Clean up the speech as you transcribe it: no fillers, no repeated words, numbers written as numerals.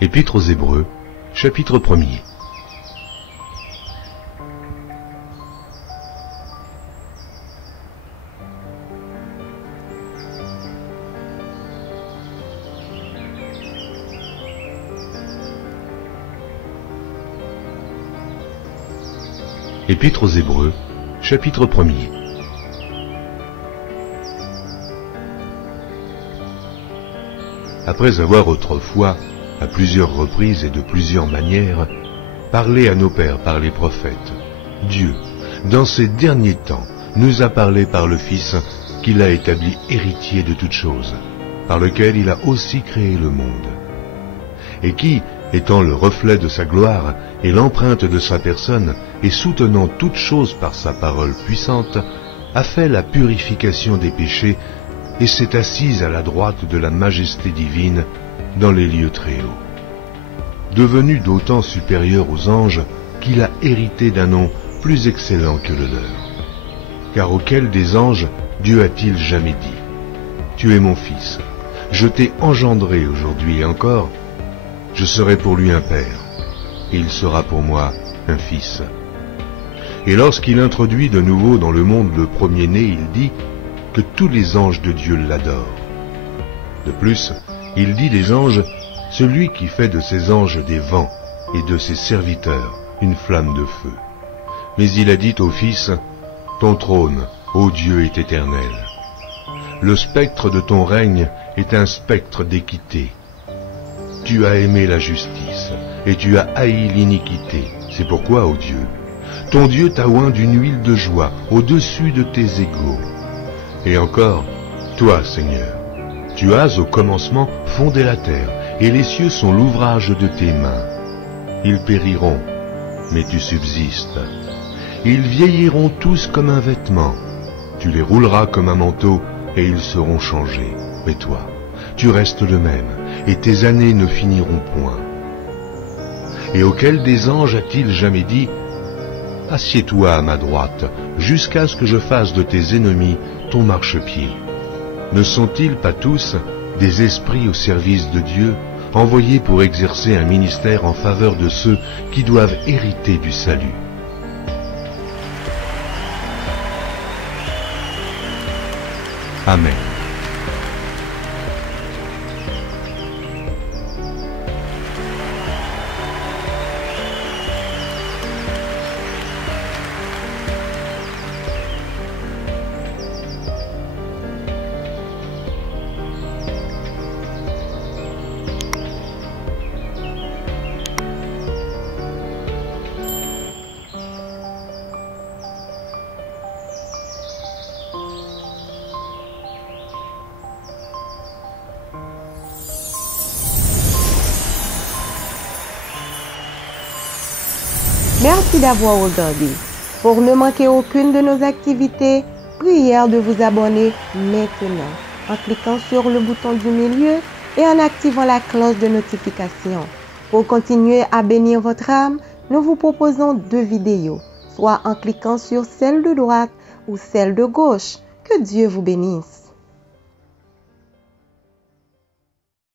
Épître aux Hébreux, chapitre 1er. Épître aux Hébreux, chapitre 1er. Après avoir autrefois, à plusieurs reprises et de plusieurs manières, parlé à nos pères par les prophètes, Dieu, dans ces derniers temps, nous a parlé par le Fils qu'il a établi héritier de toutes choses, par lequel il a aussi créé le monde, et qui, étant le reflet de sa gloire et l'empreinte de sa personne, et soutenant toutes choses par sa parole puissante, a fait la purification des péchés et s'est assise à la droite de la majesté divine dans les lieux très hauts. Devenu d'autant supérieur aux anges qu'il a hérité d'un nom plus excellent que le leur. Car auquel des anges Dieu a-t-il jamais dit : Tu es mon fils, je t'ai engendré aujourd'hui et encore, je serai pour lui un père, et il sera pour moi un fils. Et lorsqu'il introduit de nouveau dans le monde le premier-né, il dit que tous les anges de Dieu l'adorent. De plus, il dit des anges, celui qui fait de ses anges des vents et de ses serviteurs une flamme de feu. Mais il a dit au Fils, ton trône, ô Dieu, est éternel. Le spectre de ton règne est un spectre d'équité. Tu as aimé la justice et tu as haï l'iniquité. C'est pourquoi, ô Dieu, ton Dieu t'a oint d'une huile de joie au-dessus de tes égaux. Et encore, toi, Seigneur, tu as au commencement fondé la terre, et les cieux sont l'ouvrage de tes mains. Ils périront, mais tu subsistes. Ils vieilliront tous comme un vêtement. Tu les rouleras comme un manteau, et ils seront changés. Mais toi, tu restes le même, et tes années ne finiront point. Et auquel des anges a-t-il jamais dit : Assieds-toi à ma droite, jusqu'à ce que je fasse de tes ennemis ton marchepied. Ne sont-ils pas tous des esprits au service de Dieu, envoyés pour exercer un ministère en faveur de ceux qui doivent hériter du salut ? Amen. Merci d'avoir regardé. Pour ne manquer aucune de nos activités, prière de vous abonner maintenant en cliquant sur le bouton du milieu et en activant la cloche de notification. Pour continuer à bénir votre âme, nous vous proposons 2 vidéos, soit en cliquant sur celle de droite ou celle de gauche. Que Dieu vous bénisse.